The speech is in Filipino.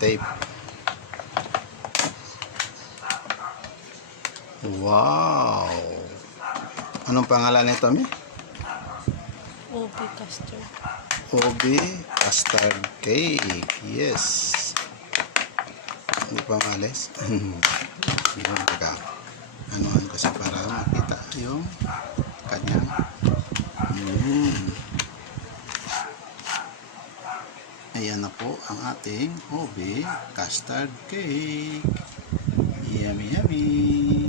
tape. Wow! Anong pangalan nito, Mi? Obi custard. Obi custard cake. Yes. Hindi pa malis. Yun, teka. Anuhan ko siya para makita yung kanyang ayan na po ang ating Obi custard cake. Yummy, yummy.